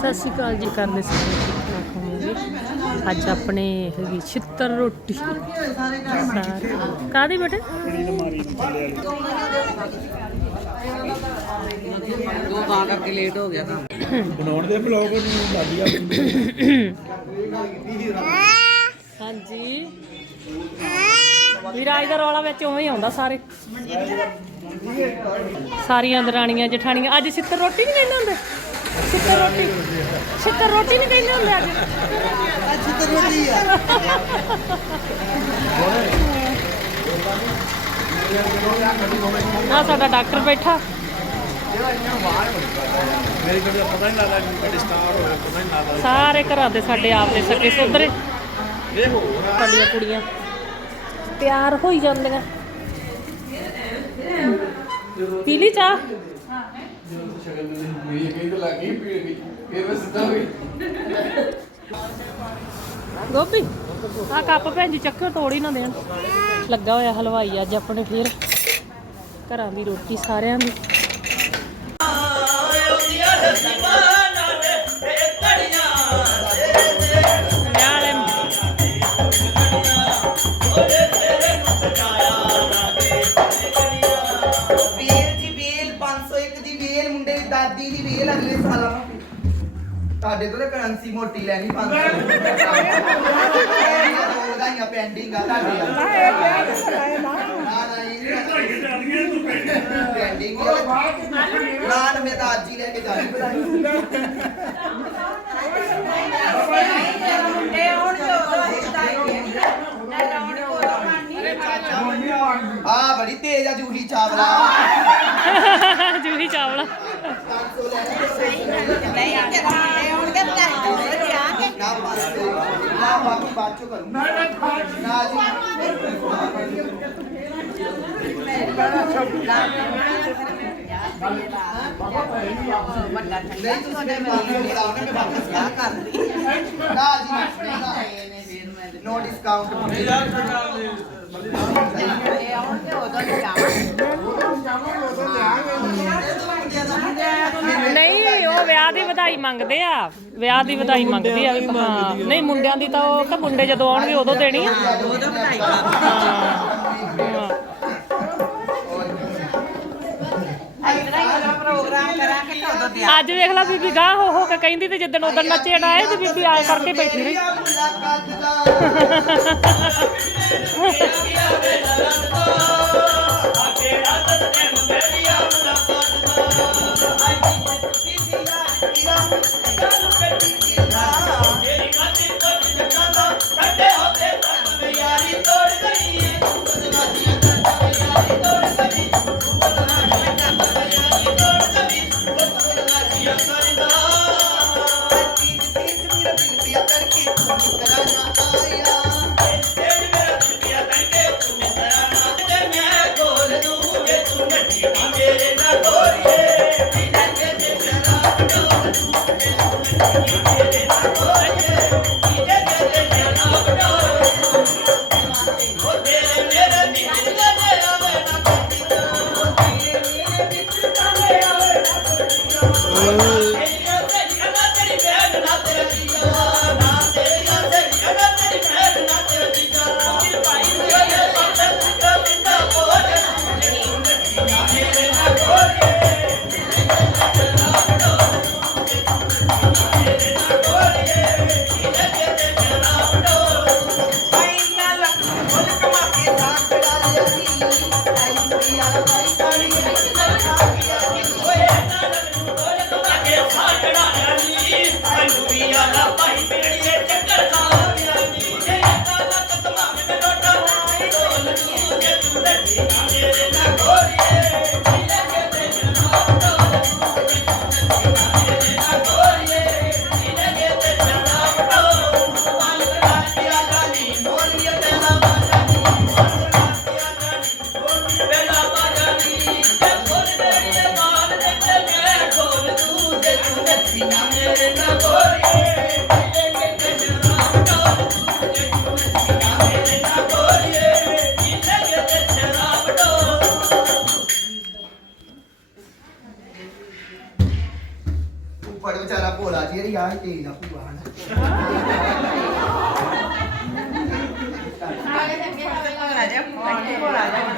ਸਤਿ ਸ਼੍ਰੀ ਅਕਾਲ ਜੀ ਕਰਦੇ ਸਾਰੇ ਠੀਕ ਠਾਕ ਹੋਵੋਗੇ ਅੱਜ ਆਪਣੇ ਹੈਗੀ ਛਿੱਤਰ ਰੋਟੀ। ਕਾਦੀ ਬੇਟੇ? ਦੋ ਤਾਂ ਕਰਕੇ ਲੇਟ ਹੋ ਗਿਆ ਤਾਂ ਬਣਾਉਣ ਦੇ ਬਲੌਗ ਨੂੰ ਲਾਦੀਆ ਹਾਂਜੀ। ਵਿਰਾਜ ਦਾ ਰੌਲਾ ਵਿੱਚ ਉਵੇਂ ਹੀ ਆਉਂਦਾ ਸਾਰੇ। ਸਾਰੀਆਂ ਦਰਾਣੀਆਂ ਜਠਾਣੀਆਂ। ਅੱਜ ਛਿੱਤਰ ਰੋਟੀ ਨਹੀਂ ਕਹਿੰਦੇ ਹੁੰਦੇ। ਛਿੱਤਰ ਰੋਟੀ। ਛਿੱਤਰ ਰੋਟੀ ਨਹੀਂ ਕਹਿੰਦੇ ਹੁੰਦੇ ਅੱਜ। ਅੱਜ ਤਾਂ ਰੋਟੀ ਆ। ਆ ਸਾਡਾ ਡਾਕਟਰ ਬੈਠਾ। ਮੇਰੇ ਕੋਲ ਪਤਾ ਨਹੀਂ ਲੱਗਦਾ ਕਿ ਕਿਹੜੇ ਸਟਾਰ ਹੋਇਆ ਪਤਾ ਨਹੀਂ ਲੱਗਦਾ ਸਾਰੇ ਘਰਾਂ ਦੇ ਸਾਡੇ ਆਪ ਦੇ ਸਕੇ ਸੋਦਰੇ ਇਹ ਹੋ ਸਾਡੀਆਂ ਕੁੜੀਆਂ ਤਿਆਰ ਹੋਈ ਜਾਂਦੀਆਂ ਪੀ ਗੋਪੀ ਆ ਕੱਪ ਭੈਣ ਜੀ ਚੱਕਰ ਤੋੜ ਹੀ ਨਾ ਦੇਣ। ਲੱਗਾ ਹੋਇਆ ਹਲਵਾਈ ਅੱਜ ਆਪਣੇ ਫੇਰ। ਘਰਾਂ ਦੀ ਰੋਟੀ ਸਾਰਿਆਂ ਦੀ। ਸਾਲਾਂ। ਤੁਹਾਡੇ ਤੋਂ ਕਰੰਸੀ ਮੋਟੀ ਲੈਣੀ 500 ਉਹਦਾ ਪੈਂਡਿੰਗ ਆ ਤੁਹਾਡੇ। ਨਾ ਨਾ। ਪੈਂਡਿੰਗ ਨਾ ਨਾ ਮੈਂ ਤਾਂ ਅੱਜ ਹੀ ਲੈ ਕੇ ਜਾਣੀ ਆ ਬੜੀ ਤੇਜ਼ ਆ ਜੂਹੀ ਚਾਵਲਾ। ਜੂਹੀ ਚਾਵਲਾ। 500 ਲੈ ਨਾ ਪਾਸੇ ਨਾ ਬਾਕੀ ਬਾਅਦ ਚੋਂ ਕਰੂੰ ਨਾ ਨਾ ਜੀ ਨਹੀਂ ਤੁਸੀਂ ਮੇਰੇ ਮਾਲ ਨੂੰ ਬਤਾਉਣਾ ਮੈਂ ਵਾਪਸ ਕਿਆ ਕਰ ਲਈ ਨਾ ਜੀ ਨੋ ਡਿਸਕਾਊਂਟ ਨਹੀਂ ਉਹ ਵਿਆਹ ਦੀ ਵਧਾਈ ਮੰਗਦੇ ਆ। ਵਿਆਹ ਦੀ ਵਧਾਈ ਮੰਗਦੇ ਆ। ਹਾਂ ਨਹੀਂ ਮੁੰਡਿਆਂ ਦੀ ਤਾਂ ਉਹ ਤਾਂ ਮੁੰਡੇ ਜਦੋਂ ਆਉਣਗੇ ਉਦੋਂ ਦੇਣੀ ਆ। ਵਧਾਈ ਹਾਂ। ਅੱਜ ਵੇਖ ਲਾ ਬੀਬੀ ਗਾਹ ਹੋ ਹੋ ਕੇ ਕਹਿੰਦੀ ਤੇ ਜਿੱਦਣ ਉਦੋਂ ਨੱਚਣ ਆਏ ਤੇ ਬੀਬੀ ਆਏ ਕਰਕੇ ਬੈਠੀ ਰਹੀ।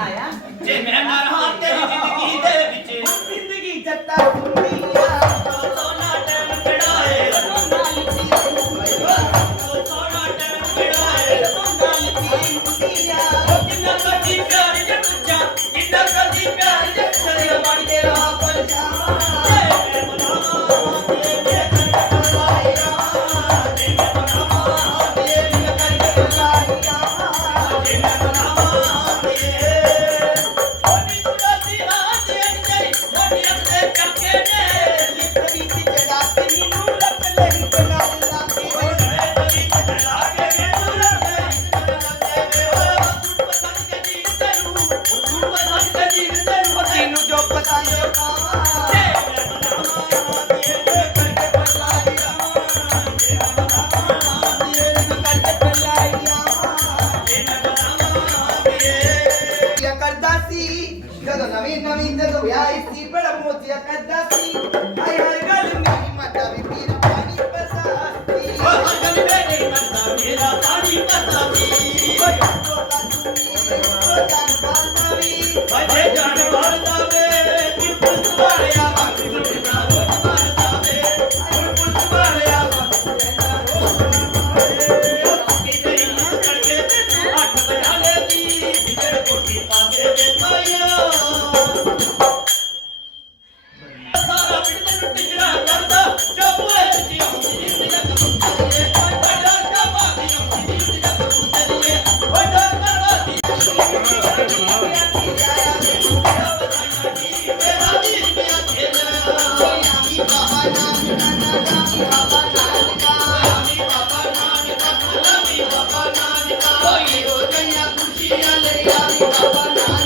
ਜੇ ਮੈਂ ਮਰਾਂ ਤੇਰੀ ਜ਼ਿੰਦਗੀ ਦੇ ਵਿੱਚ। ਜ਼ਿੰਦਗੀ ਜੱਟਾ ਦੁਨੀਆ ਸੋਨਾ ਟਾਈਮ ਕਢਾਏ ਸੋਨਾ ਟਾਈਮ ਕਢਾਏ ਕਿੰਨਾ ਕਰਦੀ ਪਿਆਰ ਜੱਟ ਜਾ ਕਿੰਨਾ ਕਰਦੀ ਪਿਆਰ ਜੱਟ ਸਰੀਰ ਬਣ ਕੇ ਰਾਹ ਪਰ ਜੇ। ਮੈਂ ਜਦੋਂ ਨਵੀਂ ਨਵੀਂ ਜਦੋਂ ਵਿਆਹੀ ਸੀ ਬੜਾ ਮੋਜਿਆ ਕਰਦਾ ਸੀ। ਹਾਏ ਹਰ ਗੱਲ ਮੇਰੀ ਮਾਤਾ ਵੀ ਪੀਰ ਪਾਣੀ ਪਸਾਤੀ ਓ ਹਰ ਗਲੀ ਮੇਰੀ ਮਰਦਾ ਮੇਰਾ ਪਾਣੀ ਪਤਾ ਵੀ ਓਏ ਤੋਤਾ ਤੂੰ ਓ ਜਾਨ ਬਾਨਾ ਵੀ ਅਜੇ ਜਾਣ ਵਾਲਦਾ ਵੇ ਕਿ ਪੁਲਿਸ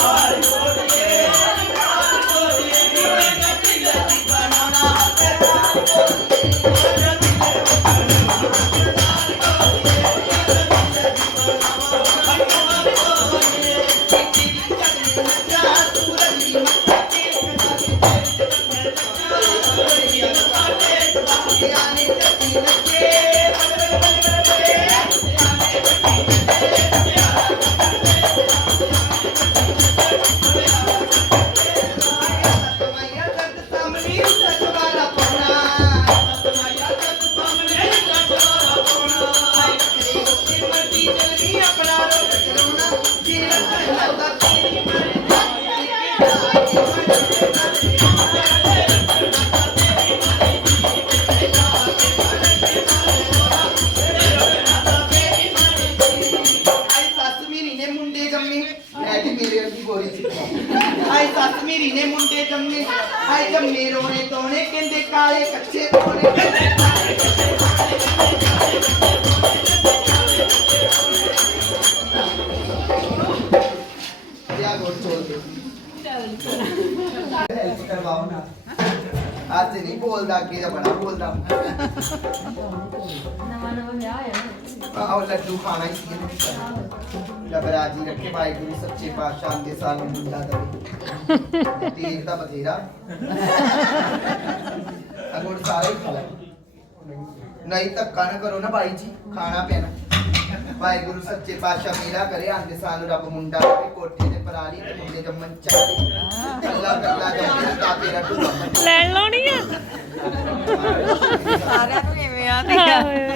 ਗੋਰੀ ਮੇਰੇ ਵਰਗੀ ਗੋਰੀ ਸੀ ਆਈ ਸੱਸ ਮੇਰੀ ਨੇ ਮੁੰਡੇ ਜੰਮੇ। ਆਈ ਜੰਮੇ ਰੋਣੇ ਤੋਣੇ ਕਹਿੰਦੇ ਕਾਲੇ ਕੱਚੇ ਕੋਣੇ ਯਾ ਗੋਲ ਚੋਲ ਦੇ। ਹੈਲਪ ਕਰਵਾਓ ਨਾ। ਅੱਜ ਨਹੀਂ ਬੋਲਦਾ, ਅੱਗੇ ਤਾਂ ਬੜਾ ਬੋਲਦਾ। ਆ ਆਹ ਲੱਡੂ ਖਾਣਾ ਹੀ ਸੀ ਇਹਨੇ ਲਬਰਾਜੀ ਰੱਖੇ ਵਾਹਿਗੁਰੂ ਸੱਚੇ ਪਾਤਸ਼ਾਹ ਦੇ ਸਾਲ ਨੂੰ ਮੁੰਡਾ ਦੇਵੇ। ਤੇਗ ਦਾ ਬਥੇਰਾ। ਅਗੋੜ ਸਾਰੇ ਹੀ ਖਾ ਲੈ। ਨਹੀਂ ਧੱਕਾ ਨਾ ਕਰੋ ਨਾ ਬਾਈ ਜੀ ਖਾਣਾ ਪੈਣਾ। ਵਾਹਿਗੁਰੂ ਸੱਚੇ ਪਾਤਸ਼ਾਹ ਮੇਰਾ ਕਰੇ ਆਂਦੇ ਸਾਲ ਰੱਬ ਮੁੰਡਾ ਦੇਵੇ। ਕੋਠੇ ਤੇ ਪਰਾਲੀ ਤੇ ਮੁੰਡੇ ਜੰਮਣ ਚਾਹੇ ਕੱਲਾ ਕੱਲਾ ਜੰਮੇ ਤਾਂ ਤੇਰਾ ਟੂਆ ਲੈਣ ਲਾਉਣੀ ਆ? ਸਾਰਿਆਂ ਨੂੰ ਆ ਐਵੇਂ ਆਂਦੀ ਹੁੰਦੀ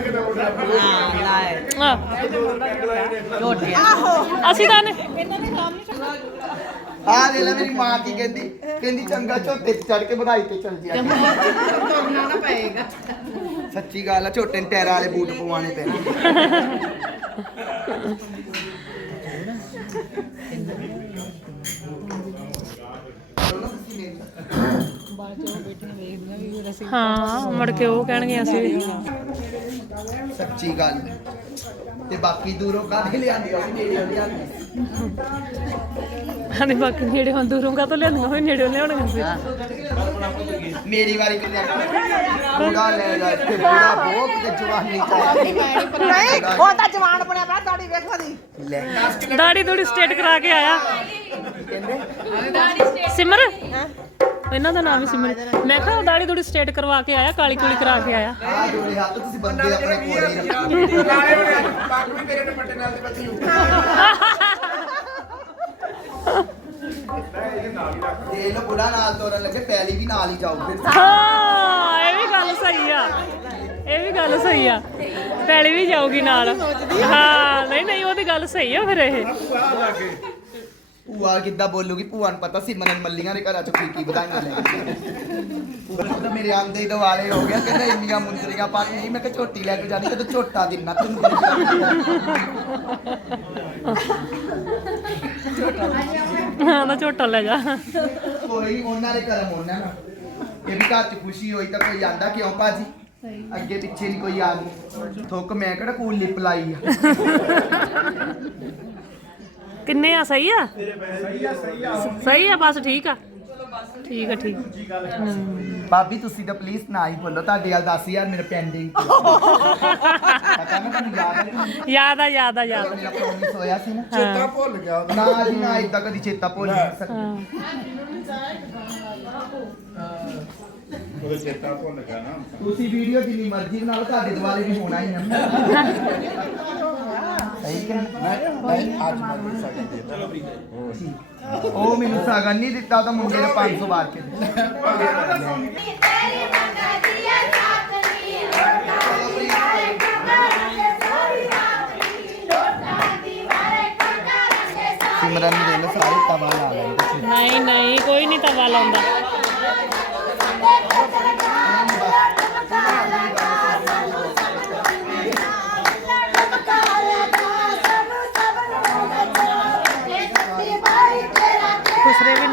ਜੁੱਤੀਆਂ ਪਵਾਉਂਦੇ ਆਹ ਅਸੀਂ ਤਾਂ ਆ ਦੇ ਲੈ ਮੇਰੀ ਮਾਂ ਕੀ ਕਹਿੰਦੀ। ਕਹਿੰਦੀ ਚੰਗਾ ਝੋਟੇ ਚੜ ਕੇ ਵਧਾਈ ਤੇ ਚਲ ਜਿਆ ਤੁਰਨਾ ਨਾ ਪਏਗਾ ਸੱਚੀ ਗੱਲ ਆ, ਝੋਟੇ ਨੂੰ ਟਾਇਰਾਂ ਵਾਲੇ ਬੂਟ ਪਵਾਉਣੇ ਪੈਣੇ। ਹਾਂ ਮੁੜ ਕੇ ਉਹ ਕਹਿਣਗੇ ਅਸੀਂ ਵੀ। ਸੱਚੀ ਗੱਲ। ਤੇ ਬਾਕੀ ਦੂਰੋਂ ਕਾਹਦੇ ਲਿਆਂਦੀ ਅਸੀਂ ਨੇੜੇ ਲਿਆਂਦੀ ਕਹਿੰਦੇ ਬਾਕੀ ਨੇੜੇ ਹੁਣ ਦੂਰੋਂ ਕਾ ਤੋਂ ਲਿਆਂਦੀਆਂ ਹੋਈ ਨੇੜੇ ਲਿਆਉਣੀਆਂ ਸੀ। ਮੇਰੀ ਵਾਰੀ ਕਿੰਨੇ ਬੁੜਾ ਲੈ ਜਾ ਇੱਥੇ ਬੁੜਾ ਬਹੁਤ ਤੇ ਜਵਾਨੀ ਚਾਹੀਦੀ ਨਹੀਂ ਉਹ ਤਾਂ ਜਵਾਨ ਬਣਿਆ ਪਿਆ ਦਾੜੀ ਵੇਖੋ ਦੀ ਲੈ। ਦਾੜੀ ਥੋੜੀ ਸਟੇਟ ਕਰਾ ਕੇ ਆਇਆ। ਸਿਮਰ? ਇਹਨਾਂ ਦਾ ਨਾਮ ਹੀ ਸਿਮਰ ਮੈਂ ਕਿਹਾ ਉਹ ਦਾੜੀ ਥੋੜੀ ਸਟੇਟ ਕਰਵਾ ਕੇ ਆਇਆ, ਕਾਲੀ ਕੁਲੀ ਕਰਾ ਕੇ ਆਇਆ। ਆ ਜੋੜੇ ਹੱਥ ਤੁਸੀਂ ਬੰਦੇ ਆਪਣੇ ਕੋਲ ਹੀ ਰੱਖੋ ਦੇ ਲੋ ਬੁੜਾ ਨਾਲ ਤੋਰਨ ਲੱਗੇ ਪੈਲੀ ਵੀ ਨਾਲ ਹੀ ਜਾਊ ਫਿਰ ਹਾਂ, ਇਹ ਵੀ ਗੱਲ ਸਹੀ ਆ। ਇਹ ਵੀ ਗੱਲ ਸਹੀ ਆ। ਪੈਲੀ ਵੀ ਜਾਊਗੀ ਨਾਲ। ਹਾਂ, ਨਹੀਂ ਨਹੀਂ, ਉਹਦੀ ਗੱਲ ਸਹੀ ਆ ਫਿਰ ਇਹ। ਭੂਆ ਕਿੱਦਾਂ ਬੋਲੂਗੀ? ਭੂਆ ਨੂੰ ਪਤਾ ਸੀ ਮਨਨ ਮੱਲੀਆਂ ਦੇ ਘਰਾਂ ਚ ਕੀ ਕੀ ਵਧਾਈਆਂ ਲੈ ਨੂੰ ਤਾਂ ਮੇਰੇ ਆਂਦੇ ਹੀ ਦਿਵਾਲੇ ਹੋ ਗਿਆ ਕਹਿੰਦਾ ਇੰਨੀਆਂ ਮੁੰਦਰੀਆਂ ਪਾ ਕੇ ਨਹੀਂ ਮੈਂ ਕਿਹਾ ਝੋਟੀ ਲੈ ਕੇ ਜਾਣੀ ਕਦੋਂ ਝੋਟਾ ਦਿਨਾ ਤੈਨੂੰ ਹਾਂ ਦਾ ਝੋਟਾ ਲੈ ਜਾ। ਕੋਈ ਉਹਨਾਂ ਦੇ ਕਰਮ ਉਹਨਾਂ ਨਾਲ ਇਹ ਵੀ ਘਰ ਚ ਖੁਸ਼ੀ ਹੋਈ ਤਾਂ ਕੋਈ ਆਂਦਾ ਕਿਉਂ ਭਾਜੀ? ਅੱਗੇ ਪਿੱਛੇ ਨਹੀਂ ਕੋਈ ਆ ਗਈ। ਥੁੱਕ ਮੈਂ ਕਿਹੜਾ ਕੂਲ ਲਿਪ ਲਾਈ ਆ? ਕਿੰਨੇ ਆ ਸਹੀ ਆ? ਸਹੀ ਆ ਬਸ ਠੀਕ ਆ। ਠੀਕ ਆ ਠੀਕ। ਭਾਬੀ ਤੁਸੀਂ ਤਾਂ ਪਲੀਜ਼ ਨਾ ਹੀ ਬੋਲੋ ਤੁਹਾਡੇ ਵੱਲ 10000 ਮੇਰੇ ਪੈਂਡਿੰਗ ਪਤਾ ਨਾ ਤੁਹਾਨੂੰ ਯਾਦ ਹੈ ਕਿ ਯਾਦ ਆ ਯਾਦ ਆ ਯਾਦ ਆ। ਮੇਰਾ ਪ੍ਰੋਮਿਸ ਹੋਇਆ ਸੀ ਨਾ? ਹਾਂ। ਭੁੱਲ ਗਿਆ। ਨਾ ਜੀ ਨਾ ਇਦਾਂ ਕਦੀ ਚੇਤਾ ਭੁੱਲ ਨਹੀਂ ਸਕਦਾ। ਹਾਂ। ਉਹਦੇ ਚੇਤਾ ਭੁੱਲ ਗਿਆ ਨਾ। ਤੁਸੀਂ ਵੀਡੀਓ ਜਿੰਨੀ ਮਰਜ਼ੀ ਬਣਾ ਲਓ ਤੁਹਾਡੇ ਦੁਆਲੇ ਵੀ ਹੋਣਾ ਹੀ ਹੈ ਸਹੀ ਕਿ ਨਹੀਂ ਅੱਜ ਮੈਂ ਸਾਡੀ ਦੇ ਚਲੋ ਉਹ ਮੈਨੂੰ ਸਗਨ ਨਹੀਂ ਦਿੱਤਾ, ਤਾਂ ਮੁੰਡੇ ਨੇ 500 ਵਾਰ ਕੇ ਦਿੱਤਾ ਸਿਮਰਨ ਦੇ ਲਓ ਸਾਰੇ ਤਵਾ ਲਾ ਲੈਂਦੇ ਸੀ ਨਹੀਂ ਨਹੀਂ, ਕੋਈ ਨਹੀਂ ਤਵਾ ਲਾਉਂਦਾ।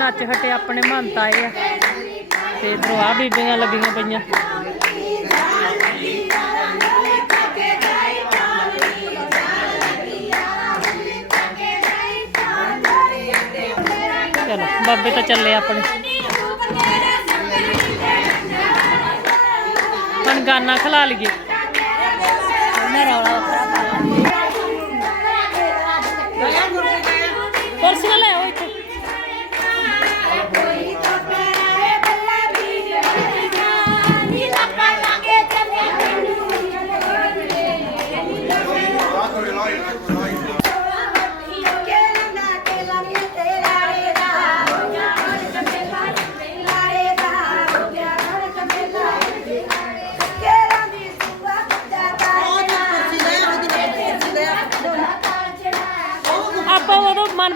ਨੱਚ ਹਟੇ ਆਪਣੇ ਮਹੰਤ ਆਏ ਆ। ਤੇ ਇਧਰੋਂ ਆ ਬੀਬੀਆਂ ਲੱਗੀਆਂ ਪਈਆਂ। ਚਲੋ, ਬਾਬੇ ਤਾਂ ਚੱਲੇ ਆਪਣੇ। ਹੁਣ ਗਾਨਾ ਖਲਾ ਲਈਏ।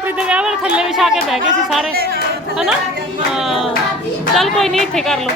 ਉਦੋਂ ਮਨਪ੍ਰੀਤ ਦੇ ਵਿਆਹ ਵੇਲੇ ਥੱਲੇ ਵਿਛਾ ਕੇ ਬਹਿ ਗਏ ਸੀ ਸਾਰੇ, ਹਨਾ? ਹਾਂ, ਚੱਲ ਕੋਈ ਨਹੀਂ, ਇੱਥੇ ਕਰ ਲਓ।